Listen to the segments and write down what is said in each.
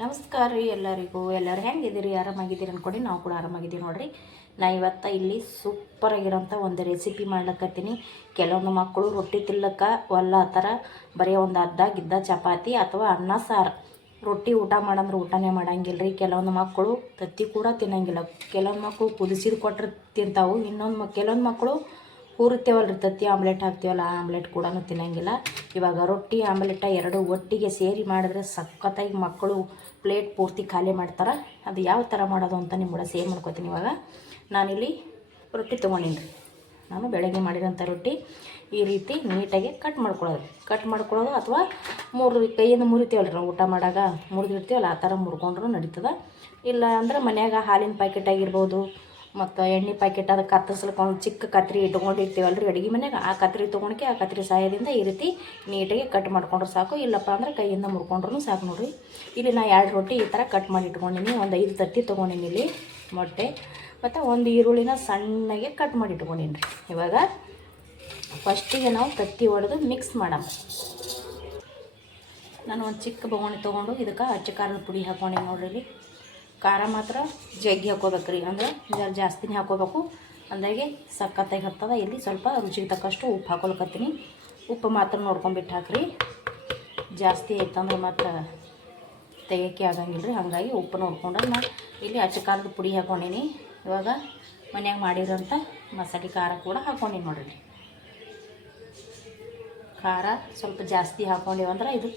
ನಮಸ್ಕಾರ ರೀ ಎಲ್ಲರೂ ಹೆಂಗಿದ್ದೀರಿ? ಆರಾಮಾಗಿದ್ದೀರಿ ಅನ್ಕೊಂಡು ನಾವು ಕೂಡ ಆರಾಮಾಗಿದ್ದೀವಿ ನೋಡ್ರಿ. ನಾ ಇವತ್ತು ಇಲ್ಲಿ ಸೂಪರಾಗಿರೋಂಥ ಒಂದು ರೆಸಿಪಿ ಮಾಡ್ಲಕತ್ತೀನಿ. ಕೆಲವೊಂದು ಮಕ್ಕಳು ರೊಟ್ಟಿ ತಿಲ್ಲಕ್ಕೆ ಒಲ್ಲ ಆ ಥರ ಬರೀ ಒಂದು ಅರ್ಧ ಗಿದ್ದ ಚಪಾತಿ ಅಥವಾ ಅನ್ನ ಸಾರು ರೊಟ್ಟಿ ಊಟ ಮಾಡಂದ್ರೆ ಊಟನೇ ಮಾಡಂಗಿಲ್ಲ ರೀ. ಕೆಲವೊಂದು ಮಕ್ಕಳು ತತ್ತಿ ಕೂಡ ತಿನ್ನಂಗಿಲ್ಲ. ಕೆಲವೊಂದು ಮಕ್ಕಳು ಕುದಿಸಿದ ಕೊಟ್ಟರೆ ತಿಂತಾವು. ಕೆಲವೊಂದು ಮಕ್ಕಳು ಕೂರುತ್ತೇವಲ್ಲ ರೀ, ತತ್ತಿ ಆಮ್ಲೆಟ್ ಹಾಕ್ತೀವಲ್ಲ, ಆ ಆಮ್ಲೆಟ್ ಕೂಡ ತಿನ್ನಂಗಿಲ್ಲ. ಇವಾಗ ರೊಟ್ಟಿ ಆಮ್ಲೆಟ ಎರಡು ಒಟ್ಟಿಗೆ ಸೇರಿ ಮಾಡಿದ್ರೆ ಸಖತ್ತಾಗಿ ಮಕ್ಕಳು ಪ್ಲೇಟ್ ಪೂರ್ತಿ ಖಾಲಿ ಮಾಡ್ತಾರೆ. ಅದು ಯಾವ ಥರ ಮಾಡೋದು ಅಂತ ನಿಮ್ಮ ಕೂಡ ಸೇರ್ ಮಾಡ್ಕೊತೀನಿ. ಇವಾಗ ನಾನಿಲ್ಲಿ ರೊಟ್ಟಿ ತೊಗೊಂಡಿನಿ ರೀ. ನಾನು ಬೆಳಗ್ಗೆ ಮಾಡಿರೋಂಥ ರೊಟ್ಟಿ ಈ ರೀತಿ ನೀಟಾಗಿ ಕಟ್ ಮಾಡ್ಕೊಳ್ಳೋದು ಅಥವಾ ಕೈಯಿಂದ ಮುರಿತೀವಲ್ಲ ರೀ, ನಾವು ಊಟ ಮಾಡಾಗ ಮುರಿದಿರ್ತೀವಲ್ಲ ಆ ಥರ ಮುರ್ಕೊಂಡ್ರೂ ನಡೀತದೆ. ಇಲ್ಲ ಅಂದ್ರೆ ಮನ್ಯಾಗ ಹಾಲಿನ ಪ್ಯಾಕೆಟ್ ಆಗಿರ್ಬೋದು, ಮತ್ತು ಎಣ್ಣೆ ಪ್ಯಾಕೆಟ್ ಅದಕ್ಕೆ ಕತ್ತರಿಸ್ಲಿಕ್ಕೆ ಒಂದು ಚಿಕ್ಕ ಕತ್ರಿ ಇಟ್ಕೊಂಡಿರ್ತೀವಲ್ಲ ರೀ ಅಡುಗೆ ಮನೆಯಾಗ, ಆ ಕತ್ರಿ ತೊಗೊಂಡ್ಕೆ ಆ ಕತ್ರಿ ಸಹಾಯದಿಂದ ಈ ರೀತಿ ನೀಟಾಗಿ ಕಟ್ ಮಾಡ್ಕೊಂಡ್ರೆ ಸಾಕು. ಇಲ್ಲಪ್ಪ ಅಂದ್ರೆ ಕೈಯಿಂದ ಮುರ್ಕೊಂಡ್ರೂ ಸಾಕು ನೋಡಿರಿ. ಇಲ್ಲಿ ನಾ 2 ರೊಟ್ಟಿ ಈ ಥರ ಕಟ್ ಮಾಡಿ ಇಟ್ಕೊಂಡಿನಿ. ಒಂದು 5 ತತ್ತಿ ತೊಗೊಂಡಿನಿ ಇಲ್ಲಿ ಮೊಟ್ಟೆ, ಮತ್ತು ಒಂದು ಈರುಳ್ಳಿನ ಸಣ್ಣಗೆ ಕಟ್ ಮಾಡಿ ಇಟ್ಕೊಂಡಿನಿ ರೀ. ಇವಾಗ ಫಸ್ಟಿಗೆ ನಾವು ತತ್ತಿ ಹೊಡೆದು ಮಿಕ್ಸ್ ಮಾಡೋಣ. ನಾನು ಒಂದು ಚಿಕ್ಕ ಬೊಗಣಿ ತೊಗೊಂಡು ಇದಕ್ಕೆ ಅಚ್ಚ ಖಾರದ ಪುಡಿ ಹಾಕ್ಕೊಂಡಿನಿ ನೋಡ್ರಿ. ಇಲ್ಲಿ ಖಾರ ಮಾತ್ರ ಜಗ್ಗಿ ಹಾಕೋಬೇಕು ರೀ, ಅಂದರೆ ಜಾಸ್ತಿನೇ ಹಾಕೋಬೇಕು, ಅಂದಾಗೆ ಸಖತ್ತಾಗಿ ಹತ್ತದ. ಇಲ್ಲಿ ಸ್ವಲ್ಪ ರುಚಿಗೆ ತಕ್ಕಷ್ಟು ಉಪ್ಪು ಹಾಕೊಳಕತ್ತೀನಿ. ಉಪ್ಪು ಮಾತ್ರ ನೋಡ್ಕೊಂಬಿಟ್ಟು ಹಾಕ್ರಿ, ಜಾಸ್ತಿ ಆಯ್ತಂದ್ರೆ ಮಾತ್ರ ತೆಗಿಯೋಕ್ಕೆ ಆಗಂಗಿಲ್ಲ ರೀ. ಹಾಗಾಗಿ ಉಪ್ಪು ನೋಡ್ಕೊಂಡು ನಾನು ಇಲ್ಲಿ ಅಚ್ಚ ಖಾರದ ಪುಡಿ ಹಾಕ್ಕೊಂಡಿನಿ. ಇವಾಗ ಮನ್ಯಾಗ ಮಾಡಿರೋಂಥ ಮಸಾಲೆ ಖಾರ ಕೂಡ ಹಾಕ್ಕೊಂಡಿನಿ ನೋಡ್ರಿ. ಖಾರ ಸ್ವಲ್ಪ ಜಾಸ್ತಿ ಹಾಕ್ಕೊಂಡಿವಂದ್ರೆ ಇದು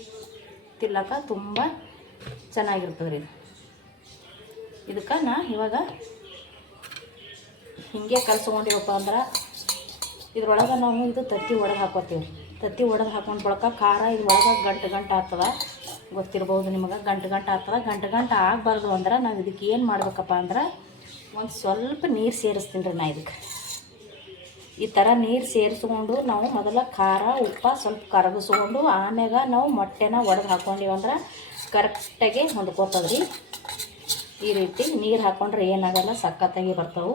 ತಿನ್ನಕ್ಕೆ ತುಂಬ ಚೆನ್ನಾಗಿರ್ತದೆ ರೀ. ಇದಕ್ಕೆ ನಾ ಇವಾಗ ಹೀಗೆ ಕಲಸ್ಕೊಂಡಿವಪ್ಪ ಅಂದ್ರೆ ಇದ್ರೊಳಗೆ ನಾವು ಇದು ತತ್ತಿ ಒಳಗೆ ಹಾಕೋತೀವಿ ರೀ. ತತ್ತಿ ಒಳಗೆ ಹಾಕೊಂಡು ಬಳಕ ಖಾರ ಇದ್ರೊಳಗೆ ಗಂಟು ಆಗ್ತದೆ, ಗೊತ್ತಿರ್ಬೋದು ನಿಮಗೆ. ಗಂಟು ಆಗ್ತದೆ. ಗಂಟು ಆಗಬಾರ್ದು ಅಂದ್ರೆ ನಾವು ಇದಕ್ಕೆ ಏನು ಮಾಡ್ಬೇಕಪ್ಪ ಅಂದ್ರೆ ಒಂದು ಸ್ವಲ್ಪ ನೀರು ಸೇರಿಸ್ತೀನಿ ರೀ. ನಾ ಇದಕ್ಕೆ ಈ ಥರ ನೀರು ಸೇರಿಸ್ಕೊಂಡು ನಾವು ಮೊದಲ ಖಾರ ಉಪ್ಪು ಸ್ವಲ್ಪ ಕರಗಿಸ್ಕೊಂಡು ಆಮ್ಯಾಗ ನಾವು ಮೊಟ್ಟೆನ ಒಡೆದು ಹಾಕ್ಕೊಂಡಿವಂದ್ರೆ ಕರೆಕ್ಟಾಗಿ ಹೊಂದ್ಕೋತದೆ ರೀ. ಈ ರೀತಿ ನೀರು ಹಾಕ್ಕೊಂಡ್ರೆ ಏನಾಗಲ್ಲ, ಸಖತ್ತಾಗಿ ಬರ್ತಾವೆ.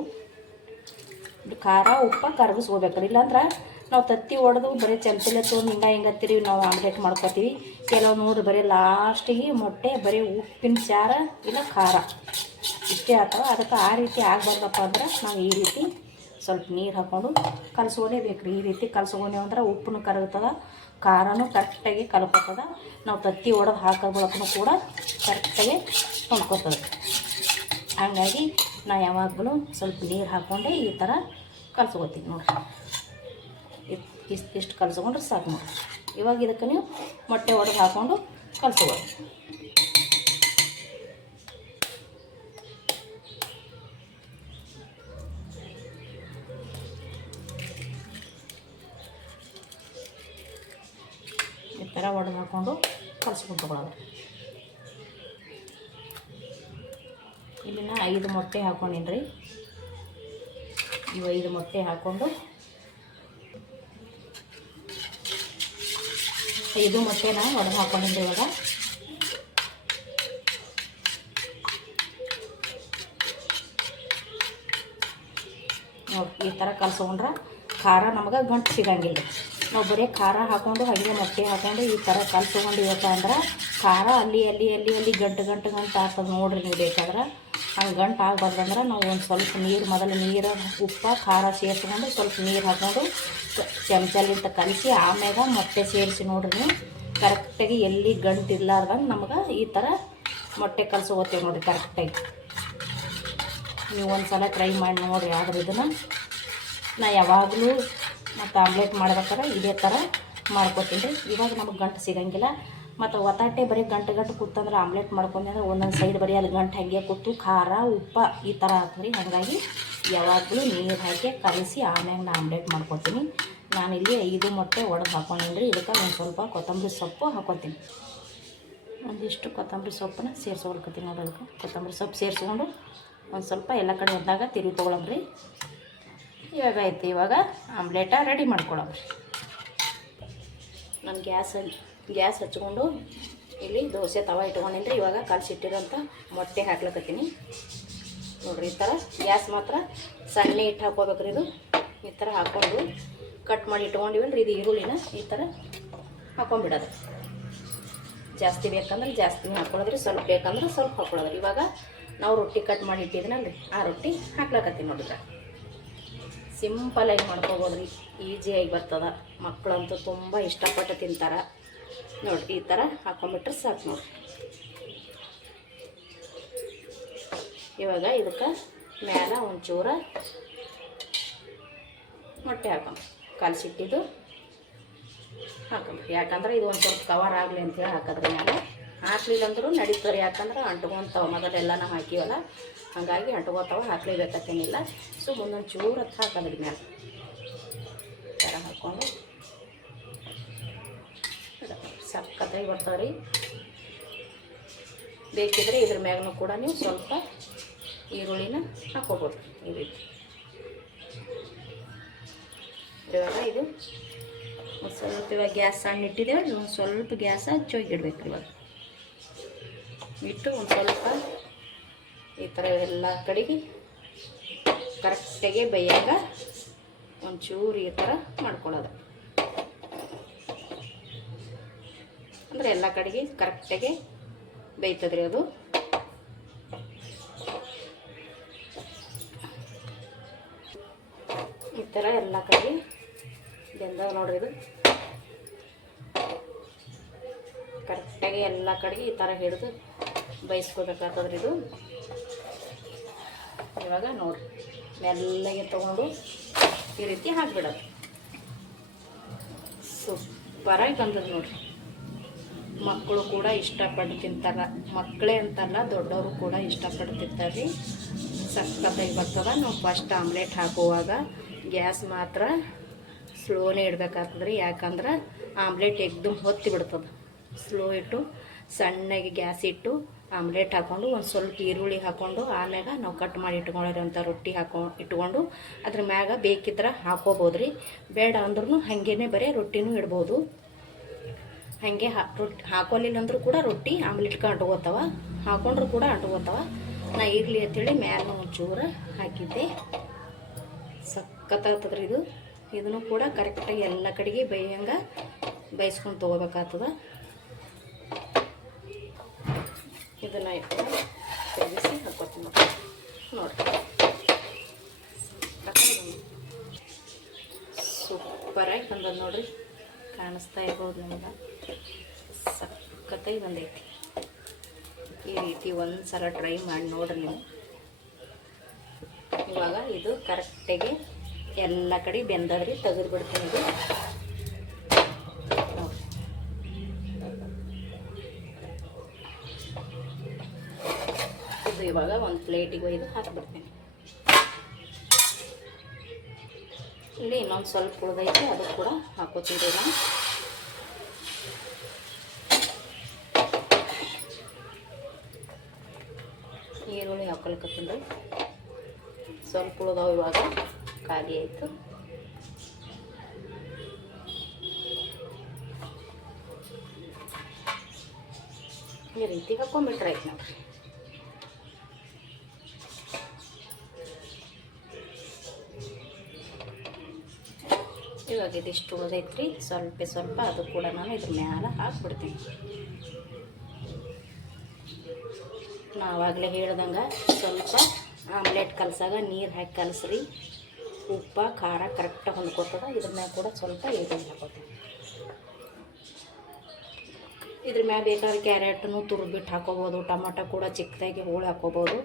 ಖಾರ ಉಪ್ಪು ಕರಗಿಸ್ಕೋಬೇಕ್ರಿ. ಇಲ್ಲಾಂದ್ರೆ ನಾವು ತತ್ತಿ ಹೊಡೆದು ಬರೀ ಚಮಚಲೆ ತೊಗೊಂಡು ಹಿಂಗತ್ತೀರಿ ನಾವು ಆಮ್ಲೆಟ್ ಮಾಡ್ಕೊತೀವಿ. ಕೆಲವು ನೋಡಿ ಬರೀ ಲಾಸ್ಟಿಗೆ ಮೊಟ್ಟೆ ಬರೀ ಉಪ್ಪಿನ ಚಾರ ಇಲ್ಲ ಖಾರ ಇಷ್ಟೇ ಆಗ್ತವೆ. ಅದಕ್ಕೆ ಆ ರೀತಿ ಆಗಬಾರ್ದಪ್ಪ ಅಂದ್ರೆ ನಾವು ಈ ರೀತಿ ಸ್ವಲ್ಪ ನೀರು ಹಾಕ್ಕೊಂಡು ಕಲಸ್ಕೊಲೇಬೇಕು ರೀ. ಈ ರೀತಿ ಕಲಸ್ಕೊಂಡೇವು ಅಂದ್ರೆ ಉಪ್ಪನ್ನು ಕರಗ್ತದೆ, ಖಾರನೂ ಕರೆಕ್ಟಾಗಿ ಕಲ್ಕೋತದ. ನಾವು ತತ್ತಿ ಹೊಡೆದು ಹಾಕೋಗಳಕ್ಕೂ ಕೂಡ ಕರೆಕ್ಟಾಗಿ ಹೊಂದ್ಕೋತದೆ. ಹಾಗಾಗಿ ನಾ ಯಾವಾಗಲೂ ಸ್ವಲ್ಪ ನೀರು ಹಾಕ್ಕೊಂಡೆ ಈ ಥರ ಕಲಸ್ಕೊತೀನಿ ನೋಡಿರಿ. ಇಷ್ಟು ಕಲಸ್ಕೊಂಡ್ರೆ ಸಾಕು ನೋಡಿರಿ. ಇವಾಗ ಇದಕ್ಕೆ ನೀವು ಮೊಟ್ಟೆ ಒಡೆದು ಹಾಕ್ಕೊಂಡು ಕಲಸ್ಕೊಳ್ಳಿ. ಈ ಥರ ಒಡೆದು ಹಾಕ್ಕೊಂಡು ಕಲಸ್ಕೊಂಡು ತಗೊಳ್ಳೋದು. ಇಲ್ಲಿ ನಾ 5 ಮೊಟ್ಟೆ ಹಾಕ್ಕೊಂಡಿನಿ ರೀ. ಇವು 5 ಮೊಟ್ಟೆ ಹಾಕ್ಕೊಂಡು 5 ಮೊಟ್ಟೆನ ಒಡೆದು ಹಾಕ್ಕೊಂಡಿನಿ ಇವಾಗ. ನೋಡಿ ಈ ಥರ ಕಲಸ್ಕೊಂಡ್ರೆ ಖಾರ ನಮಗೆ ಗಂಟು ಸಿಗಂಗಿಲ್ಲ ರೀ. ನಾವು ಬರೀ ಖಾರ ಹಾಕ್ಕೊಂಡು ಹಾಗೆ ಮೊಟ್ಟೆ ಹಾಕ್ಕೊಂಡು ಈ ಥರ ಕಲಸ್ಕೊಂಡಿವಪ್ಪ ಅಂದ್ರೆ ಖಾರ ಅಲ್ಲಿ ಗಂಟು ಆಗ್ತದೆ ನೋಡಿರಿ. ನೀವು ಬೇಕಾದ್ರೆ ಹಂಗೆ ಗಂಟು ಆಗಬಾರ್ದಂದ್ರೆ ನಾವು ಒಂದು ಸ್ವಲ್ಪ ನೀರು ಉಪ್ಪು ಖಾರ ಸೇರಿಸ್ಕೊಂಡು ಸ್ವಲ್ಪ ನೀರು ಹಾಕ್ಕೊಂಡು ಚಮಚಲಿಂತ ಕಲಸಿ ಆಮ್ಯಾಗ ಮೊಟ್ಟೆ ಸೇರಿಸಿ ನೋಡ್ರಿ. ನೀವು ಕರೆಕ್ಟಾಗಿ ಎಲ್ಲಿ ಗಂಟು ಇರ್ಲಾರ್ದಂಗೆ ನಮ್ಗೆ ಈ ಥರ ಮೊಟ್ಟೆ ಕಲಸ್ಕೋತೀವಿ ನೋಡಿರಿ ಕರೆಕ್ಟಾಗಿ. ನೀವು ಒಂದು ಸಲ ಟ್ರೈ ಮಾಡಿ ನೋಡಿರಿ. ಆದ್ರೆ ಇದನ್ನು ನಾ ಯಾವಾಗಲೂ ಮತ್ತು ಆಮ್ಲೆಟ್ ಮಾಡ್ಬೇಕಾದ್ರೆ ಇದೇ ಥರ ಮಾಡ್ಕೊತೀನಿ ರೀ. ಇವಾಗ ನಮಗೆ ಗಂಟು ಸಿಗೋಂಗಿಲ್ಲ. ಮತ್ತು ಒತ್ತಾಟೆ ಬರೀ ಗಂಟು ಕೂತಂದ್ರೆ ಆಮ್ಲೆಟ್ ಮಾಡ್ಕೊಂಡ್ರೆ ಒಂದೊಂದು ಸೈಡ್ ಬರೀ ಅದು ಗಂಟು ಹಾಗೆ ಕೂತು ಖಾರ ಉಪ್ಪು ಈ ಥರ ಆಗ್ತದೆ. ಹಾಗಾಗಿ ಯಾವಾಗಲೂ ನೀರು ಹಾಕಿ ಕಲಸಿ ಆಮ್ಯಾಗ ನಾನು ಆಮ್ಲೆಟ್ ಮಾಡ್ಕೊತೀನಿ. ನಾನಿಲ್ಲಿ 5 ಮೊಟ್ಟೆ ಒಡೆದು ಹಾಕ್ಕೊಂಡಿನಿ ರೀ. ಇದಕ್ಕೆ ಒಂದು ಸ್ವಲ್ಪ ಕೊತ್ತಂಬರಿ ಸೊಪ್ಪು ಹಾಕ್ಕೊತೀನಿ. ಒಂದಿಷ್ಟು ಕೊತ್ತಂಬರಿ ಸೊಪ್ಪನ್ನ ಸೇರಿಸ್ಕೊಳ್ಕೊತೀನಿ ನೋಡಿ. ಅದಕ್ಕೆ ಕೊತ್ತಂಬರಿ ಸೊಪ್ಪು ಸೇರಿಸ್ಕೊಂಡು ಒಂದು ಸ್ವಲ್ಪ ಎಲ್ಲ ಕಡೆ ಹೊಂದಾಗ ತಿರುಗಿ ತೊಗೊಳಮ್ರಿ. ಇವಾಗ ಆಯ್ತು. ಇವಾಗ ಆಮ್ಲೆಟ ರೆಡಿ ಮಾಡ್ಕೊಳಮ್ರಿ. ನಾನು ಗ್ಯಾಸ್ ಹಚ್ಕೊಂಡು ಇಲ್ಲಿ ದೋಸೆ ತವ ಇಟ್ಕೊಂಡಿನಿ ರೀ. ಇವಾಗ ಕಲಸಿಟ್ಟಿರೋಂಥ ಮೊಟ್ಟೆ ಹಾಕ್ಲಕತ್ತೀನಿ ನೋಡಿರಿ. ಈ ಥರ ಗ್ಯಾಸ್ ಮಾತ್ರ ಸಣ್ಣ ಇಟ್ಟು ಹಾಕ್ಕೋಬೇಕ್ರಿ. ಇದು ಈ ಥರ ಹಾಕ್ಕೊಂಡು ಕಟ್ ಮಾಡಿ ಇಟ್ಕೊಂಡಿವಲ್ರಿ, ಇದು ಈರುಳ್ಳಿನ ಈ ಥರ ಹಾಕೊಂಡ್ಬಿಡೋದು. ಜಾಸ್ತಿ ಬೇಕಂದ್ರೆ ಜಾಸ್ತಿ ಹಾಕ್ಕೊಳ್ಳೋದ್ರಿ, ಸ್ವಲ್ಪ ಬೇಕಂದ್ರೆ ಸ್ವಲ್ಪ ಹಾಕ್ಕೊಳ್ಳೋದ್ರಿ. ಇವಾಗ ನಾವು ರೊಟ್ಟಿ ಕಟ್ ಮಾಡಿ ಇಟ್ಟಿದ್ದೀನಲ್ರಿ ಆ ರೊಟ್ಟಿ ಹಾಕ್ಲಕತ್ತೀನಿ ನೋಡಿದ್ರೆ. ಸಿಂಪಲಾಗಿ ಮಾಡ್ಕೊಬೋದ್ರಿ, ಈಸಿಯಾಗಿ ಬರ್ತದೆ. ಮಕ್ಕಳಂತೂ ತುಂಬ ಇಷ್ಟಪಟ್ಟು ತಿಂತಾರೆ ನೋಡಿರಿ. ಈ ಥರ ಹಾಕ್ಕೊಂಬಿಟ್ರೆ ಸಾಕು ನೋಡಿರಿ. ಇವಾಗ ಇದಕ್ಕೆ ಮ್ಯಾಲ ಒಂಚೂರು ಮೊಟ್ಟೆ ಹಾಕೊಂಬ ಕಲಸಿಟ್ಟಿದ್ದು ಹಾಕೊಂಡ್ರಿ. ಯಾಕಂದ್ರೆ ಇದು ಒಂದು ಸ್ವಲ್ಪ ಕವರ್ ಆಗಲಿ ಅಂತೇಳಿ ಹಾಕಿದ್ರಿ. ಮ್ಯಾಲೆ ಹಾಕ್ಲಿಲ್ಲ ಅಂದರೂ ನಡೀತಾರೆ, ಯಾಕಂದ್ರೆ ಅಂಟ್ಕೊಂತಾವೆ. ಮೊದಲೆಲ್ಲ ನಾವು ಹಾಕಿವಲ್ಲ, ಹಾಗಾಗಿ ಅಂಟ್ಕೋತಾವೆ, ಹಾಕ್ಲೇಬೇಕತ್ತೇನಿಲ್ಲ. ಸೊ ಮುಂದೊಂದು ಚೂರು ಹತ್ತು ಹಾಕೋದ್ರಿ ಮ್ಯಾಲೆ ಥರ ಹಾಕ್ಕೊಂಡು ಸಕ್ಕತ್ತಾಗಿ ಬರ್ತಾವೆ ರೀ. ಬೇಕಿದ್ರೆ ಇದ್ರ ಮ್ಯಾಗೂ ಕೂಡ ನೀವು ಸ್ವಲ್ಪ ಈರುಳ್ಳಿನ ಹಾಕ್ಕೋಬೋದು ಈ ರೀತಿ. ಇವಾಗ ಇದು ಒಂದು ಸ್ವಲ್ಪ ಇವಾಗ ಗ್ಯಾಸ್ ಸಣ್ಣ ಇಟ್ಟಿದ್ದೇವೆ, ಒಂದು ಸ್ವಲ್ಪ ಗ್ಯಾಸ್ ಹಚ್ಚೋಗಿಡ್ಬೇಕು. ಇವಾಗ ಇಟ್ಟು ಒಂದು ಸ್ವಲ್ಪ ಈ ಥರ ಎಲ್ಲ ಕಡೆಗೆ ಕರೆಕ್ಟಾಗಿ ಬೇಯಾಗ ಒಂಚೂರು ಈ ಥರ ಮಾಡ್ಕೊಳ್ಳೋದು. ಅಂದರೆ ಎಲ್ಲ ಕಡೆಗೆ ಕರೆಕ್ಟಾಗಿ ಬೇಯ್ತದ್ರಿ ಅದು. ಈ ಥರ ಎಲ್ಲ ಕಡೆಗೆ ಬೆಂದಾಗ ನೋಡ್ರಿ. ಇದು ಕರೆಕ್ಟಾಗಿ ಎಲ್ಲ ಕಡೆಗೆ ಈ ಥರ ಹಿಡಿದು ಬೇಯಿಸ್ಕೋಬೇಕಾಗ್ತದ್ರಿ ಇದು. ಇವಾಗ ನೋಡಿರಿ ಮೆಲ್ಲಗೆ ತೊಗೊಂಡು ಈ ರೀತಿ ಹಾಕಿಬಿಡೋದು. ಸೂಪರಾಗಿ ಬಂದದ್ದು ನೋಡಿರಿ. ಮಕ್ಕಳು ಕೂಡ ಇಷ್ಟಪಟ್ಟು ತಿಂತಾರೆ. ಮಕ್ಕಳೇ ಅಂತಲ್ಲ, ದೊಡ್ಡವರು ಕೂಡ ಇಷ್ಟಪಟ್ಟು ತಿಂತಾರೆ. ಸಕ್ಕತ್ತಾಗಿ ಬರ್ತದೆ. ನಾವು ಫಸ್ಟ್ ಆಮ್ಲೆಟ್ ಹಾಕುವಾಗ ಗ್ಯಾಸ್ ಮಾತ್ರ ಸ್ಲೋನೇ ಇಡಬೇಕಾಗ್ತದ್ರಿ. ಯಾಕಂದ್ರೆ ಆಮ್ಲೆಟ್ ಎಗ್ದು ಹೊತ್ತಿ ಬಿಡ್ತದೆ. ಸ್ಲೋ ಇಟ್ಟು ಸಣ್ಣಗೆ ಗ್ಯಾಸ್ ಇಟ್ಟು ಆಮ್ಲೆಟ್ ಹಾಕ್ಕೊಂಡು ಒಂದು ಸ್ವಲ್ಪ ಈರುಳ್ಳಿ ಹಾಕ್ಕೊಂಡು ಆಮ್ಯಾಗ ನಾವು ಕಟ್ ಮಾಡಿ ಇಟ್ಕೊಂಡಿರೋಂಥ ರೊಟ್ಟಿ ಇಟ್ಕೊಂಡು ಅದ್ರ ಮ್ಯಾಗ ಬೇಕಿದ್ರೆ ಹಾಕೋಬೋದ್ರಿ. ಬೇಡ ಅಂದ್ರೂ ಹಾಗೇ ಬರೀ ರೊಟ್ಟಿನೂ ಇಡ್ಬೋದು. ಹಾಗೆ ರೊಟ್ಟಿ ಹಾಕೋಲಿಲ್ಲ ಅಂದರೂ ಕೂಡ ರೊಟ್ಟಿ ಆಮ್ಲೆಟ್ಗೆ ಅಂಟ್ಕೋತಾವ, ಹಾಕೊಂಡ್ರು ಕೂಡ ಅಂಟ್ಕೋತಾವ. ನಾ ಇರಲಿ ಅಂತೇಳಿ ಮ್ಯಾಲ ಒಂಚೂರು ಹಾಕಿದ್ದೆ. ಸಕ್ಕತ್ತಾಗ್ತದ್ರಿ ಇದು. ಇದನ್ನು ಕೂಡ ಕರೆಕ್ಟಾಗಿ ಎಲ್ಲ ಕಡೆಗೆ ಬೇಯಂಗೆ ಬೇಯಿಸ್ಕೊಂಡು ತೊಗೋಬೇಕಾಗ್ತದೆ. ಇದನ್ನು ತೆಗಿಸಿ ಹಾಕೋತೀನಿ ನೋಡಿರಿ. ಸೂಪರಾಗಿ ಬಂದದ್ದು ನೋಡಿರಿ. ಕಾಣಿಸ್ತಾ ಇರ್ಬೋದು ನಿಮ್ಗೆ. ಸಕ್ಕತ್ತಾಗಿ ಬಂದೈತಿ. ಈ ರೀತಿ ಒಂದು ಸಲ ಟ್ರೈ ಮಾಡಿ ನೋಡ್ರಿ ನೀವು. ಇವಾಗ ಇದು ಕರೆಕ್ಟಾಗಿ ಎಲ್ಲ ಕಡೆ ಬೆಂದದ್ರಿ. ತೆಗೆದು ಬಿಡ್ತೀನಿ ಇದು. ಇದು ಇವಾಗ ಒಂದು ಪ್ಲೇಟಿಗೆ ಒಯ್ದು ಹಾಕಿಬಿಡ್ತೀನಿ. ಇಲ್ಲಿ ಇನ್ನೊಂದು ಸ್ವಲ್ಪ ಉಳಿದೈತಿ, ಅದು ಕೂಡ ಹಾಕೋತೀನಿ ಈಗ. ಈರುಳ್ಳಿ ಹಾಕೊಳಕತ್ತೀನಿ ರೀ. ಸ್ವಲ್ಪ ಉಳಿದಾವ, ಇವಾಗ ಖಾಲಿ ಆಯಿತು. ಈ ರೀತಿ ಹಾಕೊಂಡ್ಬಿಟ್ರೆ ಆಯ್ತು ನೋಡ್ರಿ. ಇವಾಗ ಇದಿಷ್ಟು ಉಳಿದೈತ್ರಿ, ಸ್ವಲ್ಪ ಅದು ಕೂಡ ನಾನು ಇದ್ರ ಮ್ಯಾಲೆ ಹಾಕ್ಬಿಡ್ತೀನಿ. ನಾವಾಗಲೇ ಹೇಳ್ದಂಗೆ ಸ್ವಲ್ಪ ಆಮ್ಲೆಟ್ ಕಲಸಾಗ ನೀರು ಹಾಕಿ ಕಲಸ್ರಿ. ಉಪ್ಪು ಖಾರ ಕರೆಕ್ಟಾಗಿ ಹೊಂದ್ಕೊತದ. ಇದ್ರ ಮ್ಯಾಗ ಕೂಡ ಸ್ವಲ್ಪ ಈರುಳ್ಳಿ ಹಾಕೋತೀನಿ. ಇದ್ರ ಮ್ಯಾಗ ಬೇಕಾದ್ರೆ ಕ್ಯಾರೆಟನ್ನು ತುರಿದ್ಬಿಟ್ಟು ಹಾಕೋಬೋದು. ಟೊಮೊಟೊ ಕೂಡ ಚಿಕ್ಕದಾಗಿ ಹೋಳು ಹಾಕೋಬೋದು.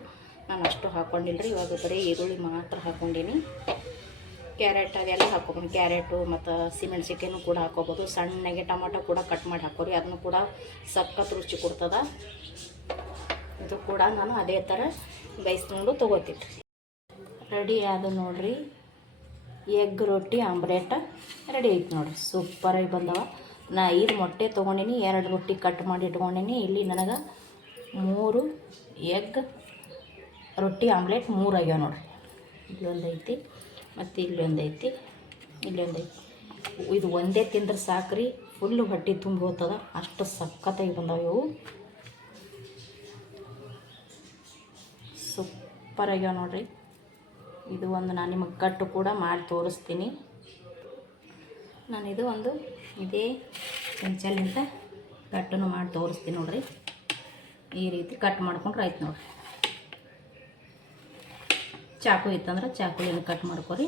ನಾನು ಅಷ್ಟು ಹಾಕ್ಕೊಂಡಿಲ್ರಿ. ಇವಾಗ ಬರೀ ಈರುಳ್ಳಿ ಮಾತ್ರ ಹಾಕ್ಕೊಂಡೀನಿ. ಕ್ಯಾರೆಟ್ ಅದೆಲ್ಲ ಹಾಕ್ಕೊಬೋದು. ಕ್ಯಾರೆಟು ಮತ್ತು ಸಿಮೆಣ್ಸಿಕಾಯಿನೂ ಕೂಡ ಹಾಕ್ಕೋಬೋದು. ಸಣ್ಣಗೆ ಟೊಮೊಟೊ ಕೂಡ ಕಟ್ ಮಾಡಿ ಹಾಕೋರಿ. ಅದನ್ನು ಕೂಡ ಸಖತ್ ರುಚಿ ಕೊಡ್ತದ. ಇದು ಕೂಡ ನಾನು ಅದೇ ಥರ ಬೇಯಿಸ್ಕೊಂಡು ತೊಗೋತೀನಿ. ರೆಡಿ ಆದ ನೋಡ್ರಿ. ಎಗ್ ರೊಟ್ಟಿ ಆಮ್ಲೆಟ್ ರೆಡಿ ಐತೆ ನೋಡಿರಿ. ಸೂಪರಾಗಿ ಬಂದವ. ನಾ 5 ಮೊಟ್ಟೆ ತೊಗೊಂಡಿನಿ, 2 ರೊಟ್ಟಿ ಕಟ್ ಮಾಡಿ ಇಟ್ಕೊಂಡಿನಿ. ಇಲ್ಲಿ ನನಗೆ 3 ಎಗ್ ರೊಟ್ಟಿ ಆಮ್ಲೆಟ್ 3 ಆಗ್ಯಾವ ನೋಡಿರಿ. ಇಲ್ಲೊಂದು ಐತಿ ಮತ್ತು ಇಲ್ಲೊಂದು ಐತಿ, ಇಲ್ಲೊಂದೈತಿ. ಇದು ಒಂದೇ ತಿಂದ್ರೆ ಸಾಕ್ರಿ, ಫುಲ್ಲು ಹೊಟ್ಟೆ ತುಂಬ ಹೋಗ್ತದ. ಅಷ್ಟು ಸಖತ್ತಾಗಿ ಬಂದಾವ ಇವು. ಸೂಪರಾಗ್ಯಾವ ನೋಡ್ರಿ. ಇದು ಒಂದು ನಾನು ನಿಮಗೆ ಕಟ್ಟು ಕೂಡ ಮಾಡಿ ತೋರಿಸ್ತೀನಿ. ನಾನಿದು ಒಂದು ಇದೇ ಚಮಚಲಿಂದ ಕಟ್ಟನ್ನು ಮಾಡಿ ತೋರಿಸ್ತೀನಿ ನೋಡಿರಿ. ಈ ರೀತಿ ಕಟ್ ಮಾಡ್ಕೊಂಡ್ರೆ ಆಯ್ತು ನೋಡಿರಿ. ಚಾಕು ಇತ್ತಂದ್ರೆ ಚಾಕುಲಿಂದ ಕಟ್ ಮಾಡ್ಕೊರಿ.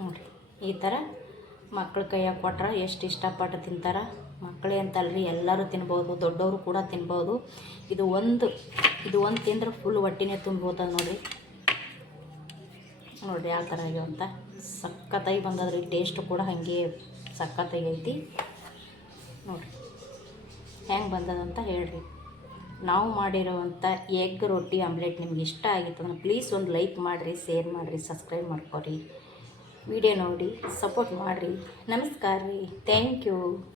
ನೋಡಿರಿ ಈ ಥರ ಮಕ್ಳ ಕೈಯಾಗ ಕೊಟ್ರೆ ಎಷ್ಟು ಇಷ್ಟಪಟ್ಟು ತಿಂತಾರೆ. ಮಕ್ಕಳೇ ಅಂತಲ್ರಿ, ಎಲ್ಲರೂ ತಿನ್ಬೋದು, ದೊಡ್ಡವರು ಕೂಡ ತಿನ್ಬೋದು. ಇದು ಒಂದು ತಿಂದ್ರೆ ಫುಲ್ ಹೊಟ್ಟಿನೇ ತುಂಬೋತದೆ ನೋಡಿರಿ. ನೋಡಿರಿ ಯಾವ ಥರ ಆಗ್ಯಾವ ಅಂತ. ಸಖತ್ತಾಗಿ ಬಂದದ್ರಿ. ಟೇಸ್ಟ್ ಕೂಡ ಹಾಗೆ ಸಖತ್ತಾಗಿ ಐತಿ ನೋಡಿರಿ. ಹೆಂಗೆ ಬಂದದಂತ ಹೇಳ್ರಿ. ನಾವು ಮಾಡಿರೋವಂಥ ಎಗ್ ರೊಟ್ಟಿ ಆಮ್ಲೆಟ್ ನಿಮ್ಗೆ ಇಷ್ಟ ಆಗಿತ್ತು ಅಂದ್ರೆ ಪ್ಲೀಸ್ ಒಂದು ಲೈಕ್ ಮಾಡಿರಿ, ಶೇರ್ ಮಾಡಿರಿ, ಸಬ್ಸ್ಕ್ರೈಬ್ ಮಾಡ್ಕೊರಿ. ವಿಡಿಯೋ ನೋಡಿ ಸಪೋರ್ಟ್ ಮಾಡಿರಿ. ನಮಸ್ಕಾರ ರೀ. Thank you.